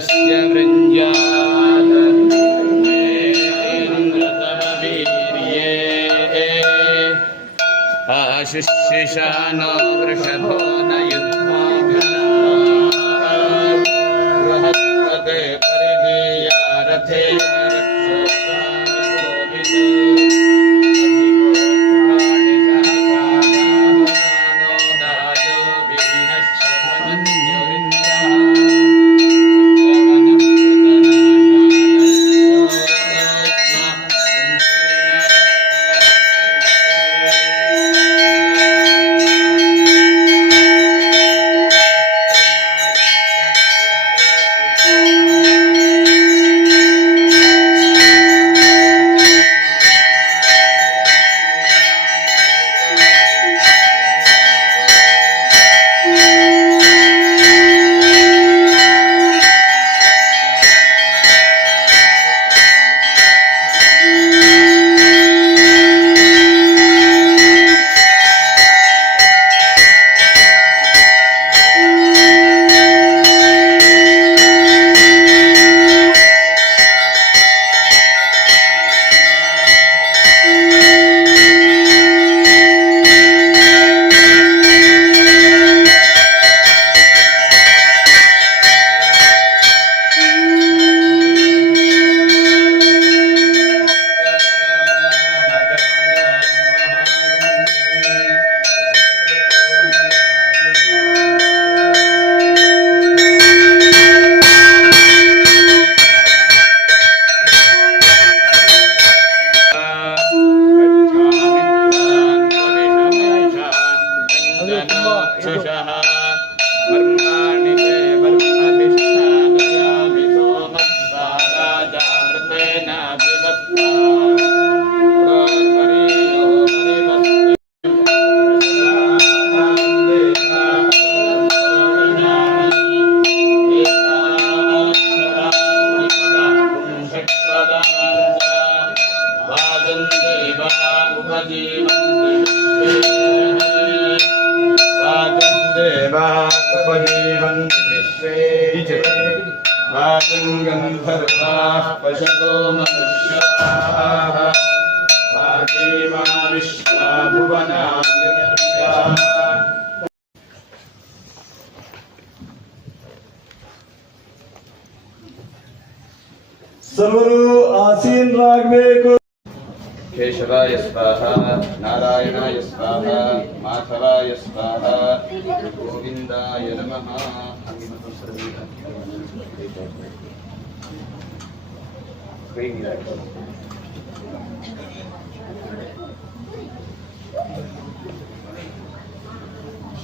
रुद्रस्य वृञ्जात् आशुशिशानो वृषभो न स्वाहा माधवाय स्वाहा गोविन्दाय नमः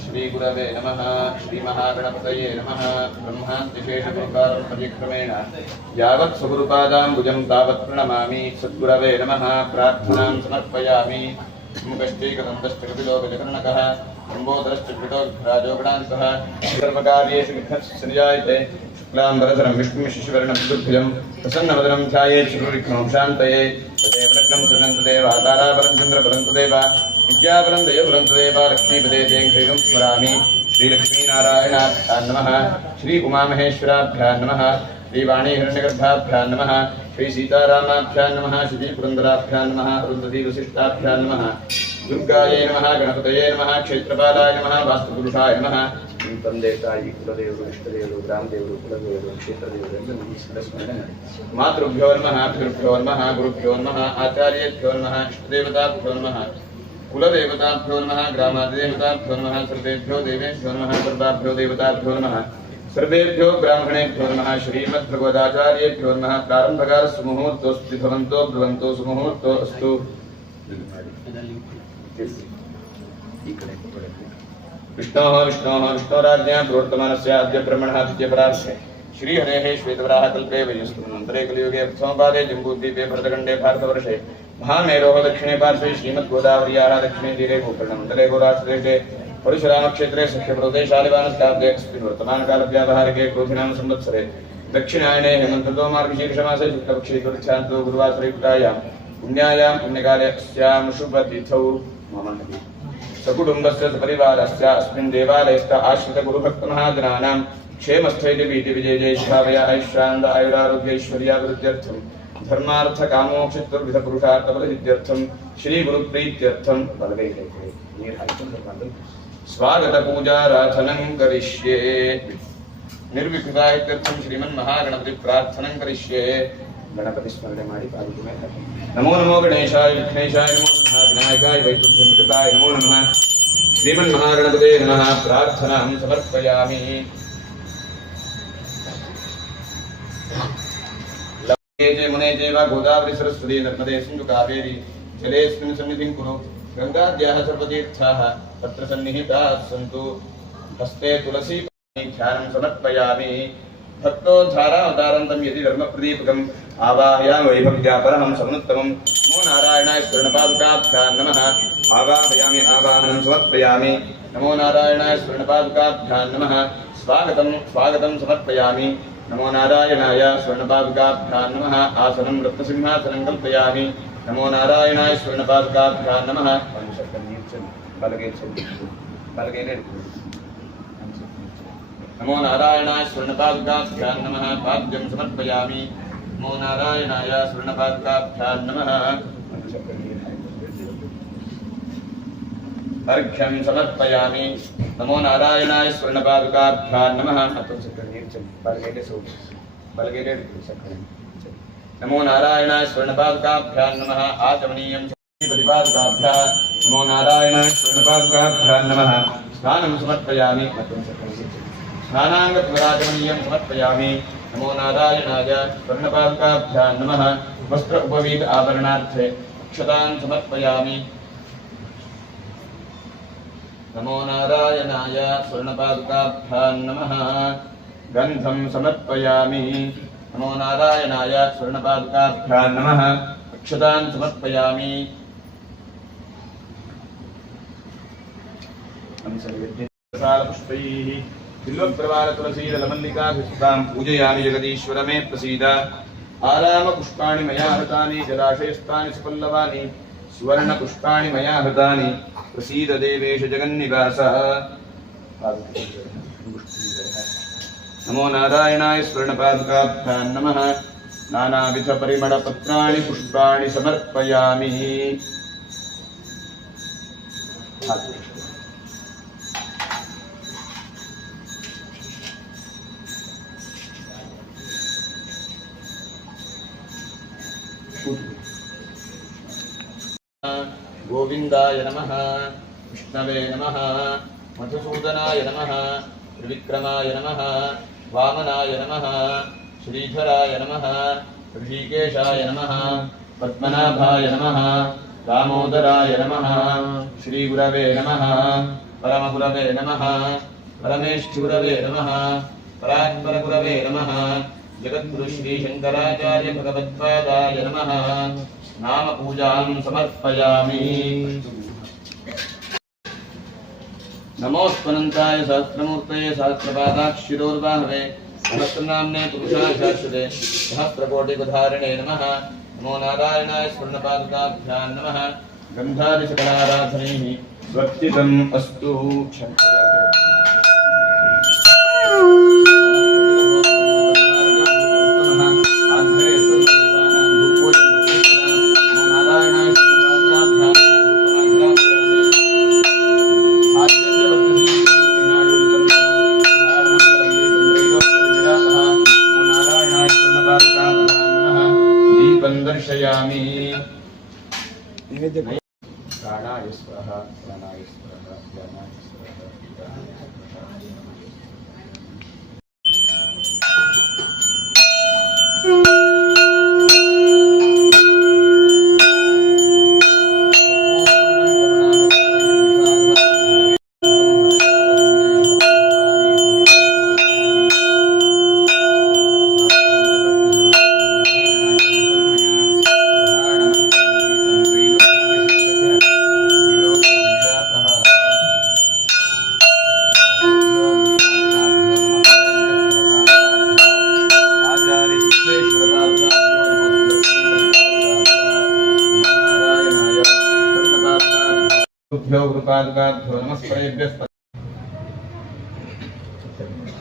श्रीगुरवे नमः श्रीमहागणपतये नमः ब्रह्मान्तिशेषप्रकारं परिक्रमेण यावत् सुगुरुपादाम्बुजं तावत् प्रणमामि सद्गुरवे नमः प्रार्थनां समर्पयामि मुखश्चैकदन्तश्चकपिलोकजकर्णकः लम्बोदरश्च कृटोघ्राजोगणान्तः सर्वकार्येषु विघ्नस्य निजायते शुक्लाम्बरधरं, विष्णुं, शिशुवर्णं दुर्भुजं प्रसन्नवदनं ध्यायेत् शुरुरिक्मं शान्तये। तदेव लग्नं सुगं तदेव आतारापरं चन्द्रपरं तदेव विद्यापरं दयपुरं तदेव लक्ष्मीपदे जयङ्घ्रिगं स्मरामि। श्रीलक्ष्मीनारायणाभ्यां नमः। नमः। श्रीवाणी हिरण्यगर्भाभ्या नमः श्रीसीतारामाभ्या नमः श्रीपुरन्दराभ्या नमः वृन्दधीवसिष्ठाभ्या नमः दुर्गायै नमः गणपतये नमः क्षेत्रपालाय नमः वास्तुपुरुषाय नमः ನಿಂತಂ ದೇವತಾಯಿ ಕುಲದೇವರು ಇಷ್ಟದೇವರು ಗ್ರಾಮದೇವರು ಕುಲದೇವರು ಕ್ಷೇತ್ರದೇವರು ಎಂದು ನಮಸ್ಕಾರ ಸ್ಮರಣೆ ಮಾತೃಭ್ಯೋ ನಮಃ ಪಿತೃಭ್ಯೋ ನಮಃ ಗುರುಭ್ಯೋ ನಮಃ ಆಚಾರ್ಯಭ್ಯೋ ನಮಃ ಇಷ್ಟದೇವತಾಭ್ಯೋ ನಮಃ ಕುಲದೇವತಾಭ್ಯೋ ನಮಃ ಗ್ರಾಮಾದಿದೇವತಾಭ್ಯೋ ನಮಃ ಸರ್ವೇಭ್ಯೋ ದೇವೇಭ್ಯೋ ನಮಃ ಸರ್ವಾಭ್ಯೋ ದೇವತಾಭ್ಯೋ ನಮಃ सर्वेभ्यो ब्राह्मणेभ्यो नमः। श्रीमद्भगवदाचार्येभ्यो नमः। प्रारम्भकाल सुमुहूर्तोऽस्ति, भवन्तो ब्रुवन्तो सुमुहूर्तो अस्तु। विष्णोः विष्णोः, विष्णोराज्ञा, प्रवर्तमानस्य अद्य ब्रह्मणः द्वितीयपरार्थे श्रीहरेः श्वेतवराह कल्पे वयस्कुमन्तरे कलियुगे प्रथमपादे जम्बूद्वीपे भरतखण्डे भारतवर्षे। महामेरोः दक्षिणे पार्श्वे श्रीमद्गोदावर्याः दक्षिणे तीरे गोकर्णमण्डले गोराष्ट्रदेशे परशुरामक्षेत्रे सख्यप्रदे शालिवानस्काब्दे अस्मिन् वर्तमानकालव्यावहारिके क्रोधिनाम संवत्सरे दक्षिणायने हेमन्ततो मार्गशीर्षमासे शुक्लपक्षे चतुर्थ्यान्तो गुरुवासरयुक्तायां पुण्यायां पुण्यकाले अस्यां शुभतिथौ मम सकुटुम्बस्य सपरिवारस्य अस्मिन् देवालयस्थ आश्रितगुरुभक्तमहाजनानां क्षेमस्थैर्य भीति विजय जय श्रावय ऐश्रान्द आयुरारोग्यैश्वर्याभिवृद्ध्यर्थं धर्मार्थकामोक्षितुर्विधपुरुषार्थबलसिद्ध्यर्थं श्रीगुरुप्रीत्यर्थं स्वागतपूजाराधनं करिष्ये ನಿರ್ವಿಕೃತ ಇತ್ಯರ್ಥಂ ಶ್ರೀಮನ್ಮಹಾಗಣಪತಿ ಪ್ರಾರ್ಥನಂ ಕರಿಷ್ಯೆ ಗಣಪತಿ ಸ್ಮರಣೆ ಮಾಡಿ ಪಾಲಿಕೆ ನಮೋ ನಮೋ ಗಣೇಶಾಯ ವಿಘ್ನೇಶಾಯ ನಮೋ ನಮಃ ವಿನಾಯಕಾಯ ವೈಕುಂಠ್ಯಮಿಕೃತಾಯ ನಮೋ ನಮಃ ಶ್ರೀಮನ್ಮಹಾಗಣಪತೆ ನಮಃ ಪ್ರಾರ್ಥನಾಂ ಸಮರ್ಪಯಾಮಿ लवणे च मुने चैव गोदावरी सरस्वती नर्मदे सिन्धु कावेरी जलेऽस्मिन् सन्निधिं कुरु गङ्गाद्याः सर्वतीर्थाः तत्र सन्निहिताः सन्तु। हस्ते तुलसी ध्यानं समर्पयामि। भक्तोद्धारावतारन्तं यदि धर्मप्रदीपकम्, आवाहयामि वैभव्यापरहं समुत्तमं नमो नारायणाय स्वर्णपादुकाभ्यां नमः। आवाहयामि, आवाहनं समर्पयामि। नमो नारायणाय स्वर्णपादुकाभ्यां नमः। स्वागतं स्वागतं समर्पयामि। नमो नारायणाय स्वर्णपादुकाभ्यां नमः। आसनं रत्नसिंहासनं कल्पयामि। नमो नारायणाय स्वर्णपादुकाभ्यां नमः। बलगे बलगे नमो नारायणाय स्वर्णपादुकाभ्यां नमः, पाद्यं समर्पयामि। नमो नारायणाय स्वर्णपादुकाभ्यां नमः। अर्घ्यं समर्पयामि। नमो नारायणाय स्वर्णपादुकाभ्यां नमः। नमो नारायणाय स्वर्णपादुकाभ्यां नमः। आचमनीयं प्रतिपादुकाभ्यां नमो नारायणाय स्वर्णपादुकाभ्यां नमः। स्नानं समर्पयामि स्नानाङ्गत्वराजमनीयं समर्पयामि, नमो नारायणाय, स्वर्णपादुकाभ्यां नमः। वस्त्र उपवीत आभरणार्थे अक्षतान् समर्पयामि। नमो नारायणाय, स्वर्णपादुकाभ्यां नमः। गन्धं समर्पयामि। नमो नारायणाय, स्वर्णपादुकाभ्यां नमः। अक्षतान् समर्पयामि। पुष्पैः बिल्वप्रवालतुलसीदलमल्लिकाभिस्तां पूजयामि जगदीश्वर मे प्रसीद। आरामपुष्पाणि मया हृतानि, जलाशयस्थानि सुपल्लवानि, सुवर्णपुष्पाणि मया हृतानि, प्रसीद देवेश जगन्निवास। नमो नारायणाय स्वर्णपादुकाभ्यां नमः। नानाविधपरिमळपत्राणि पुष्पाणि समर्पयामि। गोविन्दाय नमः, विष्णवे नमः, मधुसूदनाय नमः, त्रिविक्रमाय नमः, वामनाय नमः, श्रीधराय नमः, ऋषिकेशाय नमः, पद्मनाभाय नमः, दामोदराय नमः, श्रीगुरवे नमः, परमगुरवे नमः, परमेश्वरवे नमः, परात्परगुरवे नमः जगद्गुरु श्रीशङ्कराचार्य भगवत्पादाय नमः। नाम पूजां समर्पयामि। नमोऽस्पनन्ताय सहस्रमूर्तये सहस्रपादाक्षिरोर्वाहवे सहस्रनाम्ने पुरुषाय शाश्वते सहस्रकोटिपधारिणे नमः। नमो नारायणाय स्वर्णपादकाभ्यां नमः। गन्धादिशकलाराधनैः स्वस्तितम् अस्तु। दर्शयामि స్మరామి ప్రాణాయ స్వర ప్రాణాయ స్వర ప్రాణాయ भ्यो कृपादुकाभ्यो नमस्परेभ्यः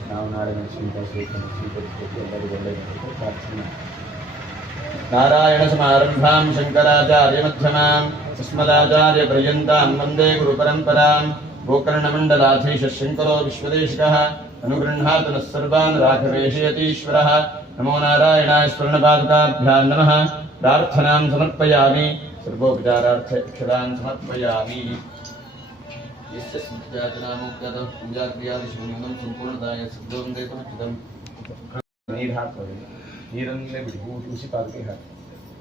ನಾವು ನಾಳೆ ಸ್ವೀಕರಿಸಬೇಕು ಸ್ವೀಕರಿಸಬೇಕು ಎಲ್ಲರಿಗೂ ಒಳ್ಳೆಯದು ಪ್ರಾರ್ಥನೆ नारायणसमारम्भां शङ्कराचार्यमध्यमाम् अस्मदाचार्यपर्यन्तां वन्दे गुरुपरम्पराम् गोकर्णमण्डलाधीशः शङ्करो विश्वदेशिकः अनुगृह्णातु नः सर्वान् राघवेशयतीश्वरः नमो नारायणाय स्वर्णपादुकाभ्यां नमः प्रार्थनां समर्पयामि सर्वोपचारार्थक्षरान् समर्पयामि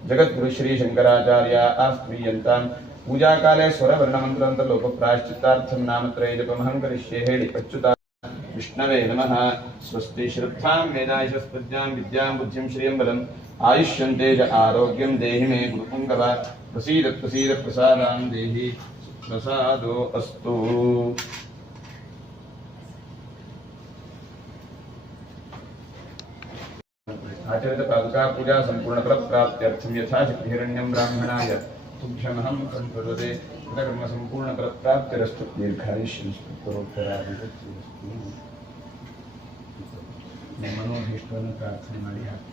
जगत गुरु श्री शंकराचार्य पूजा काले स्वर वर्ण मंत्र अंत नाम जपमहं विष्णवे नम। स्वस्ति श्रद्धा मेधाशस्पद्या विद्या विद्यां बुद्धिं श्रियं बलम्। आरोग्यम देहि मे गुरुपुङ्गव। प्रसीद प्रसीद देहि। ಪ್ರಸಾದೋ ಅಸ್ತು आचरित पादुका पूजा संपूर्ण फल प्राप्त्यर्थम यथाशक्ति हिरण्यम ब्राह्मणाय तुभ्यमहं संप्रदते कृतकर्म संपूर्ण फल प्राप्तिरस्तु दीर्घायुष्यं ಸ್ತೋತ್ರೋತ್ತರಾಭಿವೃದ್ಧಿರಸ್ತು ನಿಮ್ಮ ಮನೋಭೀಷ್ಟವನ್ನು ಪ್ರಾರ್ಥನೆ ಮಾಡಿ ಹಾಕಿ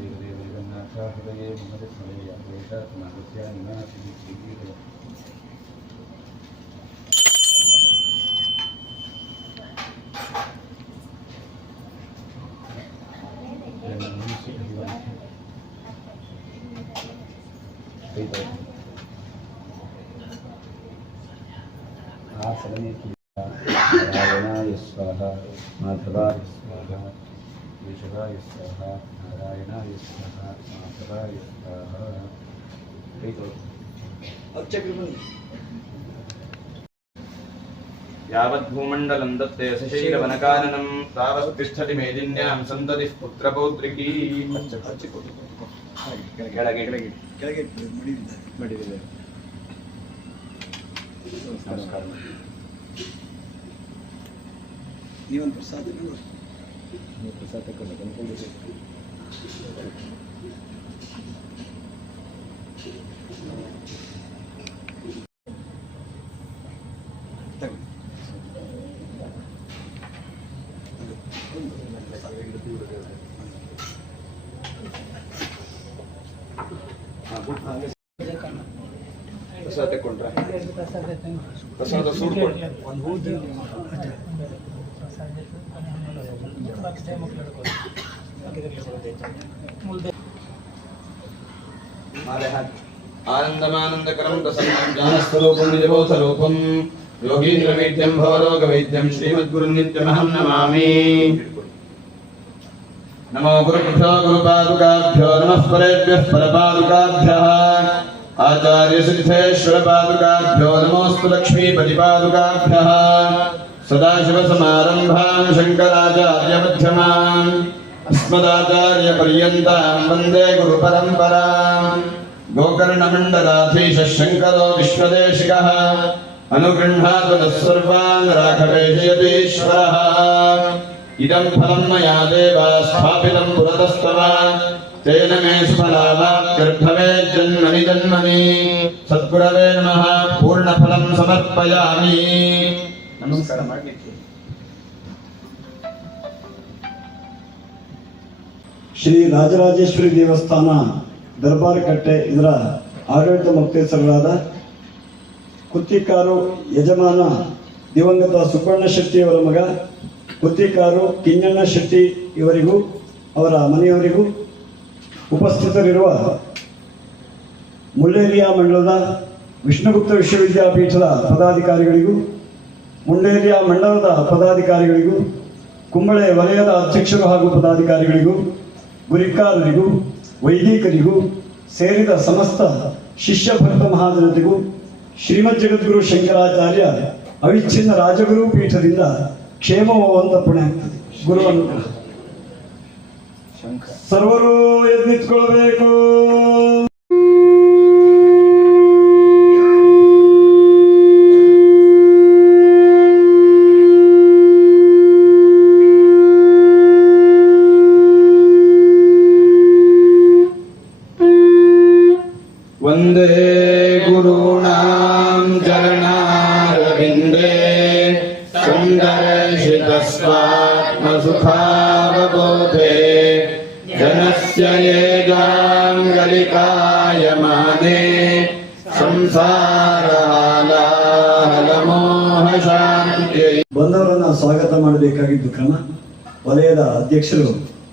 हृदये महदस्मरय वेदात्मनस्य निमासि स्वीकृत स्वाहा माधवाय स्वाहा केशवाय स्वाहा नारायणाय स्वाहा माधवाय स्वाहा यावद्भूमण्डलं दत्ते सशैलवनकाननं तावत् तिष्ठति मेदिन्यां सन्ततिः पुत्रपौत्रिकी ಕೆಳಗೆ ಕೆಳಗೆ ಕೆಳಗೆ ಮಡಿಯಿಂದ ಮಾಡಿದಿದೆ ನಮಸ್ಕಾರ ನೀವೊಂದು ಪ್ರಸಾದ me empezaste con el control de ಮಾಲೆ ಹಾಕಿ ಆನಂದಮಾನಂದಕರಂ ಪ್ರಸನ್ನಂ ಜ್ಞಾನಸ್ವರೂಪಂ ನಿಜಬೋಧರೂಪಂ ಯೋಗೀಂದ್ರವೈದ್ಯಂ ಭವರೋಗವೈದ್ಯಂ ಶ್ರೀಮದ್ಗುರುಂ ನಿತ್ಯಮಹಂ ನಮಾಮಿ ನಮೋ ಗುರುಭ್ಯೋ ಗುರುಪಾದುಕಾಭ್ಯೋ ನಮಃ ಪರೇಭ್ಯಃ ಪರಪಾದುಕಾಭ್ಯಃ ಆಚಾರ್ಯ ಸಿದ್ಧೇಶ್ವರ सदाशिवसमारम्भाम् शङ्कराचार्यमध्यमाम् अस्मदाचार्यपर्यन्ताम् वन्दे गुरुपरम्पराम् गोकर्णमण्डलाधीशः शङ्करो विश्वदेशिकः अनुगृह्णातु नः सर्वान् राघवेशयतीश्वरः इदम् फलम् मया देवा स्थापितम् पुरतस्तव तेन मे स्फलावाग्गर्भवे जन्मनि जन्मनि सद्गुरवे नमः पूर्णफलम् समर्पयामि ನಮಸ್ಕಾರ. ಮಾಡಲಿಕ್ಕೆ. ಶ್ರೀ ರಾಜರಾಜೇಶ್ವರಿ ದೇವಸ್ಥಾನ ದರ್ಬಾರ್ ಕಟ್ಟೆ ಇದರ ಆಡಳಿತ ಮುಕ್ತೇಸರಾದ ಕುತ್ತಿಕಾರು ಯಜಮಾನ ದಿವಂಗತ ಸುಬ್ಬಣ್ಣ ಶೆಟ್ಟಿಯವರ ಮಗ ಕುತ್ತಿಕಾರು ಕಿಂಜಣ್ಣ ಶೆಟ್ಟಿ ಇವರಿಗೂ ಅವರ ಮನೆಯವರಿಗೂ ಉಪಸ್ಥಿತರಿರುವ ಮುಳ್ಳೇರಿಯಾ ಮಂಡಲದ ವಿಷ್ಣುಗುಪ್ತ ವಿಶ್ವವಿದ್ಯಾಪೀಠದ ಪದಾಧಿಕಾರಿಗಳಿಗೂ ಮುಂಡೇರಿಯ ಮಂಡಲದ ಪದಾಧಿಕಾರಿಗಳಿಗೂ, ಕುಂಬಳೆ ವಲಯದ ಅಧ್ಯಕ್ಷರು ಹಾಗೂ ಪದಾಧಿಕಾರಿಗಳಿಗೂ, ಗುರಿಕಾರರಿಗೂ, ವೈದಿಕರಿಗೂ, ಸೇರಿದ ಸಮಸ್ತ ಶಿಷ್ಯ ಭಕ್ತ ಮಹಾಜನತೆಗೂ, ಶ್ರೀಮದ್ ಜಗದ್ಗುರು ಶಂಕರಾಚಾರ್ಯ ಅವಿಚ್ಛಿನ್ನ ರಾಜಗುರು ಪೀಠದಿಂದ ಕ್ಷೇಮವಂತ ಪುಣೆ ಆಗ್ತದೆ. ಗುರು ಸರ್ವರು ಎದ್ದು सुन्दर्शितस्वात्मसुखावबोधे जनस्य ये गाङ्गलिकायमाने संसारालाहलमोहशान्त्यै ಬಂದವರನ್ನ ಸ್ವಾಗತ ಮಾಡಬೇಕಾಗಿದ್ದು ಕ್ರಮ ವಲಯದ ಅಧ್ಯಕ್ಷರು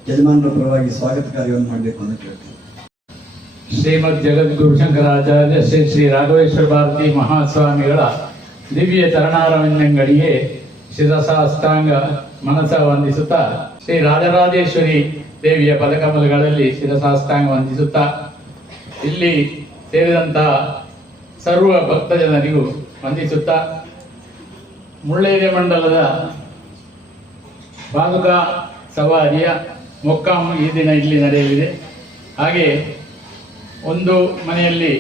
ಯಜಮಾನರ ಪರವಾಗಿ ಸ್ವಾಗತ ಕಾರ್ಯವನ್ನು ಮಾಡಬೇಕು ಅಂತ ಕೇಳ್ತೀನಿ ಶ್ರೀಮದ್ ಜಗದ್ಗುರು ಶಂಕರಾಚಾರ್ಯ ಶ್ರೀ ಶ್ರೀ ರಾಘವೇಶ್ವರ ಭಾರತಿ ಮಹಾಸ್ವಾಮಿಗಳ ದಿವ್ಯ ಚರಣಾರವಿಂದಗಳಿಗೆ ಶಿರಸಾಷ್ಟಾಂಗ ಮನಸ ವಂದಿಸುತ್ತಾ ಶ್ರೀ ರಾಜರಾಜೇಶ್ವರಿ ದೇವಿಯ ಪದಕಮಲಗಳಲ್ಲಿ ಶಿರಸಾಷ್ಟಾಂಗ ವಂದಿಸುತ್ತಾ ಇಲ್ಲಿ ಸೇರಿದಂತಹ ಸರ್ವ ಭಕ್ತ ಜನರಿಗೂ ವಂದಿಸುತ್ತಾ ಮುಳ್ಳೇರೆ ಮಂಡಲದ ಪಾದುಕಾ ಸವಾರಿಯ ಮೊಕ್ಕಾಮು ಈ ದಿನ ಇಲ್ಲಿ ನಡೆಯಲಿದೆ. ಹಾಗೆ ಒಂದು ಮನೆಯಲ್ಲಿ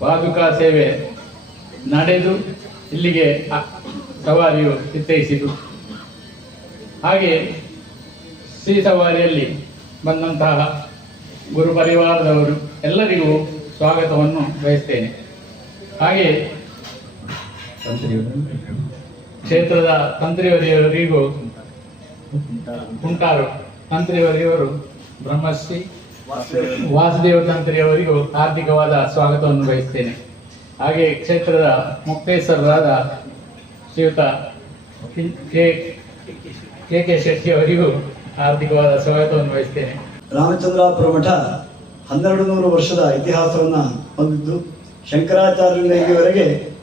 ಪಾದುಕಾ ಸೇವೆ ನಡೆದು ಇಲ್ಲಿಗೆ ಸವಾರಿಯು ಚಿತ್ತೈಸಿತು ಹಾಗೆ ಶ್ರೀ ಸವಾರಿಯಲ್ಲಿ ಬಂದಂತಹ ಗುರು ಪರಿವಾರದವರು ಎಲ್ಲರಿಗೂ ಸ್ವಾಗತವನ್ನು ಬಯಸ್ತೇನೆ. ಹಾಗೆ ಕ್ಷೇತ್ರದ ತಂತ್ರಿಯವರಿಗೂ ಕುಂಟಾರು ತಂತ್ರಿಯವರಿವರು ಬ್ರಹ್ಮಶ್ರೀ, ವಾಸುದೇವ ತಂತ್ರಿಯವರಿಗೂ ಹಾರ್ದಿಕವಾದ ಸ್ವಾಗತವನ್ನು ಬಯಸ್ತೇನೆ. ಹಾಗೆ ಕ್ಷೇತ್ರದ ಮುಕ್ತೇಶ್ವರರಾದ ಶ್ರೀಯುತ ಕೆ ಕೆ ಕೆ ಶೆಟ್ಟಿ ಅವರಿಗೂ ಹಾರ್ದಿಕವಾದ ಸ್ವಾಗತವನ್ನು ಬಯಸ್ತೇನೆ ರಾಮಚಂದ್ರಾಪುರ ಮಠ ಹನ್ನೆರಡು ನೂರು ವರ್ಷದ ಇತಿಹಾಸವನ್ನ ಹೊಂದಿದ್ದು ಶಂಕರಾಚಾರ್ಯರಿಂದ ಇಲ್ಲಿವರೆಗೆ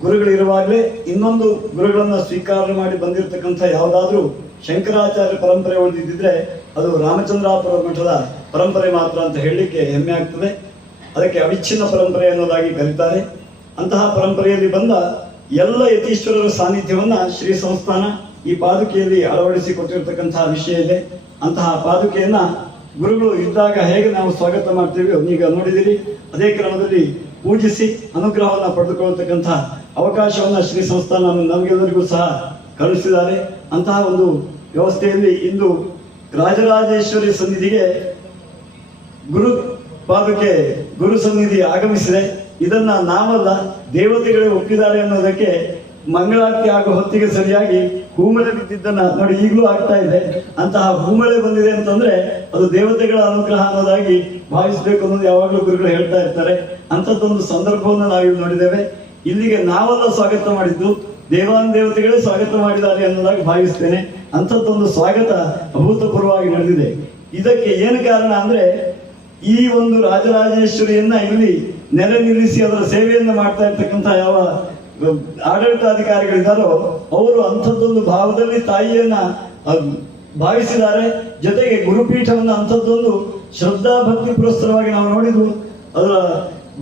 ಗುರುಗಳಿರುವಾಗಲೇ ಇನ್ನೊಂದು ಗುರುಗಳನ್ನ ಸ್ವೀಕಾರ ಮಾಡಿ ಬಂದಿರತಕ್ಕಂಥ ಯಾವುದಾದ್ರೂ ಶಂಕರಾಚಾರ್ಯ ಪರಂಪರೆ ಉಳಿದಿದ್ದರೆ ಅದು ರಾಮಚಂದ್ರಾಪುರ ಮಠದ ಪರಂಪರೆ ಮಾತ್ರ ಅಂತ ಹೇಳಲಿಕ್ಕೆ ಹೆಮ್ಮೆ ಆಗ್ತದೆ. ಅದಕ್ಕೆ ಅವಿಚ್ಛಿನ್ನ ಪರಂಪರೆ ಅನ್ನೋದಾಗಿ ಕರೀತಾರೆ. ಅಂತಹ ಪರಂಪರೆಯಲ್ಲಿ ಬಂದ ಎಲ್ಲ ಯತೀಶ್ವರರ ಸಾನ್ನಿಧ್ಯವನ್ನು ಶ್ರೀ ಸಂಸ್ಥಾನ ಈ ಪಾದುಕೆಯಲ್ಲಿ ಅಳವಡಿಸಿಕೊಟ್ಟಿರ್ತಕ್ಕಂತಹ ವಿಷಯ ಇದೆ. ಅಂತಹ ಪಾದುಕೆಯನ್ನ ಗುರುಗಳು ಇದ್ದಾಗ ಹೇಗೆ ನಾವು ಸ್ವಾಗತ ಮಾಡ್ತೀವಿ ಈಗ ನೋಡಿದಿರಿ. ಅದೇ ಕ್ರಮದಲ್ಲಿ ಪೂಜಿಸಿ ಅನುಗ್ರಹವನ್ನು ಪಡೆದುಕೊಳ್ಳತಕ್ಕಂತಹ ಅವಕಾಶವನ್ನ ಶ್ರೀ ಸಂಸ್ಥಾನ ನಮಗೆಲ್ಲರಿಗೂ ಸಹ ಕರುಣಿಸಿದ್ದಾರೆ ಅಂತಹ ಒಂದು ವ್ಯವಸ್ಥೆಯಲ್ಲಿ ಇಂದು ರಾಜರಾಜೇಶ್ವರಿ ಸನ್ನಿಧಿಗೆ ಗುರು ಪಾದಕ್ಕೆ ಗುರು ಸನ್ನಿಧಿ ಆಗಮಿಸಿದೆ. ಇದನ್ನ ನಾವಲ್ಲ ದೇವತೆಗಳೇ ಒಪ್ಪಿದ್ದಾರೆ ಅನ್ನೋದಕ್ಕೆ ಮಂಗಳಾರತಿ ಆಗೋ ಹೊತ್ತಿಗೆ ಸರಿಯಾಗಿ ಹೂಮಳೆ ಬಿದ್ದಿದ್ದನ್ನ ನೋಡಿ ಈಗಲೂ ಆಗ್ತಾ ಇದೆ. ಅಂತಹ ಹೂಮಳೆ ಬಂದಿದೆ ಅಂತಂದ್ರೆ ಅದು ದೇವತೆಗಳ ಅನುಗ್ರಹ ಅನ್ನೋದಾಗಿ ಭಾವಿಸಬೇಕು ಅನ್ನೋದು ಯಾವಾಗಲೂ ಗುರುಗಳು ಹೇಳ್ತಾ ಇರ್ತಾರೆ. ಅಂತದ್ದೊಂದು ಸಂದರ್ಭವನ್ನು ನಾವಿಲ್ಲಿ ನೋಡಿದ್ದೇವೆ. ಇಲ್ಲಿಗೆ ನಾವೆಲ್ಲ ಸ್ವಾಗತ ಮಾಡಿದ್ದು ದೇವಾನ್ ದೇವತೆಗಳೇ ಸ್ವಾಗತ ಮಾಡಿದ್ದಾರೆ ಅನ್ನೋದಾಗಿ ಭಾವಿಸ್ತೇನೆ. ಅಂಥದ್ದೊಂದು ಸ್ವಾಗತ ಅಭೂತಪೂರ್ವವಾಗಿ ನಡೆದಿದೆ. ಇದಕ್ಕೆ ಏನು ಕಾರಣ ಅಂದ್ರೆ ಈ ಒಂದು ರಾಜರಾಜೇಶ್ವರಿಯನ್ನ ಇಲ್ಲಿ ನೆಲೆ ನಿಲ್ಲಿಸಿ ಅದರ ಸೇವೆಯನ್ನು ಮಾಡ್ತಾ ಇರ್ತಕ್ಕಂತಹ ಯಾವ ಆಡಳಿತಾಧಿಕಾರಿಗಳಿದ್ದಾರೋ, ಅವರು ಅಂಥದ್ದೊಂದು ಭಾವದಲ್ಲಿ ತಾಯಿಯನ್ನ ಭಾವಿಸಿದ್ದಾರೆ. ಜೊತೆಗೆ ಗುರುಪೀಠವನ್ನು ಅಂಥದ್ದೊಂದು ಶ್ರದ್ಧಾ ಭಕ್ತಿ ಪುರಸ್ಸರವಾಗಿ ನಾವು ನೋಡಿದ್ವು ಅದರ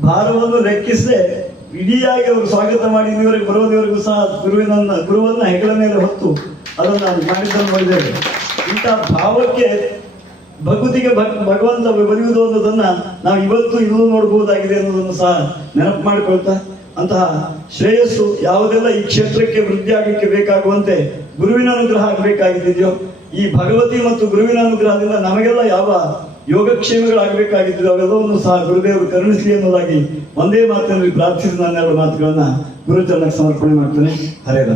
ಭಾರವನ್ನು ಲೆಕ್ಕಿಸದೆ ಇಡಿಯಾಗಿ ಅವರು ಸ್ವಾಗತ ಮಾಡಿ ಇಲ್ಲಿವರೆಗೆ ಬರೋದಿವರೆಗೂ ಸಹ ಗುರುವಿನ ಗುರುವನ್ನ ಹೆಗಲ ಮೇಲೆ ಹೊತ್ತು ಅದನ್ನು ಮಾಡಿದ್ದನ್ನು ನೋಡಿದ್ದೇವೆ ಇಂಥ ಭಾವಕ್ಕೆ ಭಗವತಿಗೆ ಭಗ್- ಭಗವಂತ ಬರೆಯುವುದು ಅನ್ನೋದನ್ನ ನಾವು ಇವತ್ತು ಇಲ್ಲೂ ನೋಡಬಹುದಾಗಿದೆ ಅನ್ನೋದನ್ನು ಸಹ ನೆನಪು ಮಾಡಿಕೊಳ್ತಾ ಅಂತಹ ಶ್ರೇಯಸ್ಸು ಯಾವುದೆಲ್ಲ ಈ ಕ್ಷೇತ್ರಕ್ಕೆ ವೃದ್ಧಿ ಆಗಲಿಕ್ಕೆ ಬೇಕಾಗುವಂತೆ ಗುರುವಿನ ಅನುಗ್ರಹ ಆಗಬೇಕಾಗಿದೆಯೋ ಈ ಭಗವತಿ ಮತ್ತು ಗುರುವಿನ ಅನುಗ್ರಹದಿಂದ ನಮಗೆಲ್ಲ ಯಾವ ಯೋಗಕ್ಷೇಮಗಳಾಗಬೇಕಾಗಿದ್ದು ಅವೆಲ್ಲವನ್ನು ಸಹ ಗುರುದೇವರು ಕರುಣಿಸಲಿ ಎನ್ನುವುದಾಗಿ ಒಂದೇ ಮಾತಿನಲ್ಲಿ ಪ್ರಾರ್ಥಿಸಿ ಎರಡು ಮಾತುಗಳನ್ನ ಗುರುಚರಣಕ್ಕೆ ಸಮರ್ಪಣೆ ಮಾಡ್ತೇನೆ ಹರೇರ.